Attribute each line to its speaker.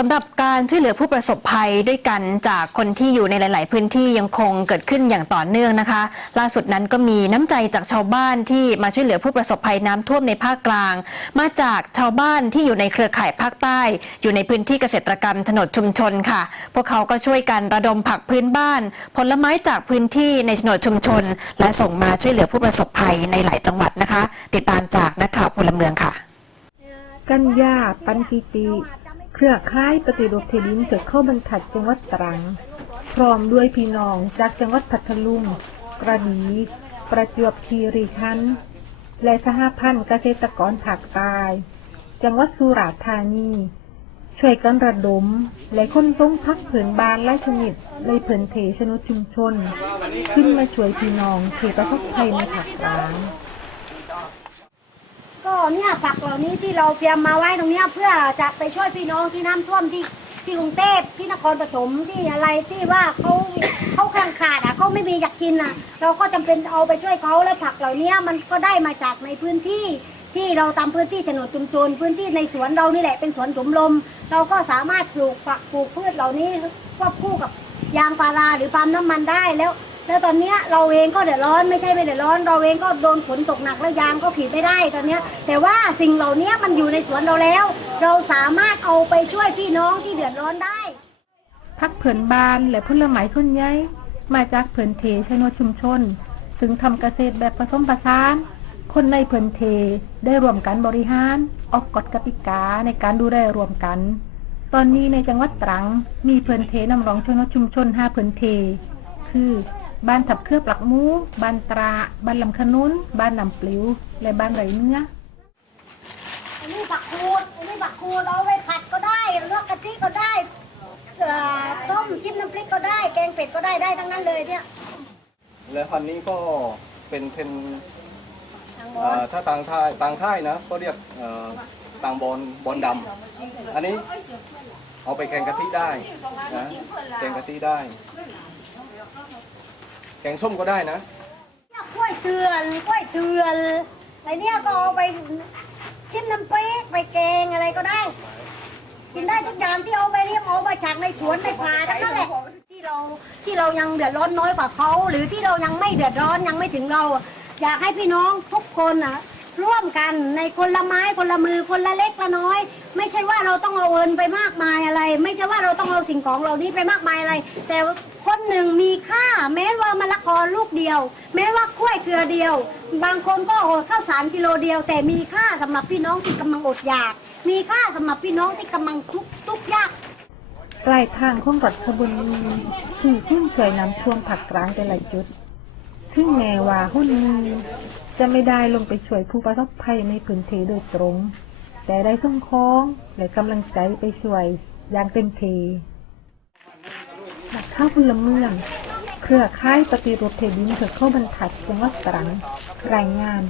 Speaker 1: สำหรับการช่วยเหลือผู้ประสบภัยด้วยกันจากคนที่อยู่ในหลาย ๆ พื้นที่ยังคงเกิดขึ้นอย่างต่อเนื่องนะคะ ล่าสุดนั้นก็มีน้ำใจจากชาวบ้านที่มาช่วยเหลือผู้ประสบภัยน้ำท่วมในภาคกลาง มาจากชาวบ้านที่อยู่ในเครือข่ายภาคใต้ อยู่ในพื้นที่เกษตรกรรมถนนชุมชนค่ะ พวกเขาก็ช่วยกันระดมผักพื้นบ้าน ผลไม้จากพื้นที่ในถนนชุมชน และส่งมาช่วยเหลือผู้ประสบภัยในหลายจังหวัดนะคะ ติดตามจากนักข่าวพลเมืองค่ะ
Speaker 2: กัญญาปันกิติ เครือข่ายปฏิรูปที่ดินเกิดเข้าบรรทัดจังหวัดตรัง พร้อมด้วยพี่น้องจากจังหวัดพัทลุงกระบี่ประจวบคีรีขันธ์และสหพันธ์เกษตรกรภาคใต้จังหวัดสุราษฎร์ธานี ช่วยกันระดม และคนทรงพักผืนบานและชนิดในผืนเทชนดชุมชน ขึ้นมาช่วยพี่น้องที่ประสบภัยในภาคกลาง
Speaker 3: เนี่ยผักเหล่านี้ที่เราเตรียมมาไว้ตรงเนี้ยเพื่อจะไปช่วยพี่น้องที่น้ำท่วมที่ที่กรุงเทพที่นครปฐมที่อะไรที่ว่าเขาเขาข้างขาดอะเขาไม่มีอยากกินอะ เราก็จำเป็นเอาไปช่วยเขาแล้วผักเหล่านี้มันก็ได้มาจากในพื้นที่ที่เราตามพื้นที่โฉนดชุมชนพื้นที่ในสวนเรานี่แหละเป็นสวนสมลม เราก็สามารถปลูกผักปลูกพืชเหล่านี้ควบคู่กับยางพาราหรือปาล์มน้ำมันได้แล้ว แล้วตอนเนี้ยเราเองก็เดือดร้อนไม่ใช่ไม่เดือดร้อน เราเองก็โดนฝนตกหนักแล้วยางก็ขีดไม่ได้ตอนเนี้ยแต่ว่าสิ่งเหล่านี้มันอยู่ในสวนเราแล้ว เราสามารถเอาไปช่วยพี่น้องที่เดือดร้อนได้
Speaker 2: พักเผินบานและผลไม้ทุนใหญ่มาจากเผินเทชนดชุมชน ซึ่งทำเกษตรแบบผสมผสาน คนในเผินเทได้รวมกันบริหารออกกฎกติกาในการดูแลรวมกัน ตอนนี้ในจังหวัดตรังมีเผินเทนำรองชนดชุมชนห้าเผินเท คือ บ้านทับเครือปลักหมูบ้านตราบ้านลำขนุนบ้านนำปลิว และบ้านไรเนื้อ
Speaker 3: อันนี้ผักคูดอันนี้ผักคูดเอาไว้ผัดก็ได้ลวกกะทิก็ได้เอ่อต้มจิ้มน้ำพริกก็ได้ แกงเป็ดก็ได้ได้ทั้งนั้นเลยเนี่ย
Speaker 4: แล้วพันธุ์นี้ก็เป็นเป็น
Speaker 3: ทางบ
Speaker 4: เอ่
Speaker 3: อล
Speaker 4: อถ้าต่างค่ายต่างค่ายนะก็เรียกเอ่อต่างบอลบอลดำอันนี้เอาไปแกงกะทิได้นะแกงกะทิได้แก งส้มก็ได้นะ
Speaker 3: เนี่ยกล้วยเตือนกล้วยเตือนอะไรเนี่ยก็เอาไปชิ้นน้ำพริกไปแกงอะไรก็ได้ กินได้ทุกอย่างที่เอาไปเรียมเอามาจากในสวนในป่าทั้งนั้นแหละที่เราที่เรายังเดือดร้อนน้อยกว่าเขาหรือที่เรายังไม่เดือดร้อนยังไม่ถึงเรา อยากให้พี่น้องทุกคนนะร่วมกันในคนละไม้คนละมือคนละเล็กละน้อย ไม่ใช่ว่าเราต้องเอาเงินไปมากมายอะไร ไม่ใช่ว่าเราต้องเอาสิ่งของเหล่านี้ไปมากมายอะไร แต่ คนหนึ่งมีค่า แม้ว่ามะละกอลูกเดียว แม้ว่ากล้วยเครือเดียว บางคนก็โอดข้าวสารกิโลเดียว แต่มีค่าสำหรับพี่น้องที่กำลังอดอยาก มีค่าสำหรับพี่น้องที่กำลังทุกข์ทุกยาก
Speaker 2: ปลายทางของรถขบวนนี้คือหุ้นช่วยนำท่วมผักกลางแต่ละจุดถึงแม้ว่าหุ้นจะไม่ได้ลงไปช่วยผู้ประสบภัยในพื้นที่โดยตรง แต่ได้ส่งของและกำลังใจไปช่วยอย่างเต็มที่ นักข้าวพลเมือง เครือข่ายปฏิรูปเทดินเถิดเข้าบรรทัดจังหวัดตรังรายงาน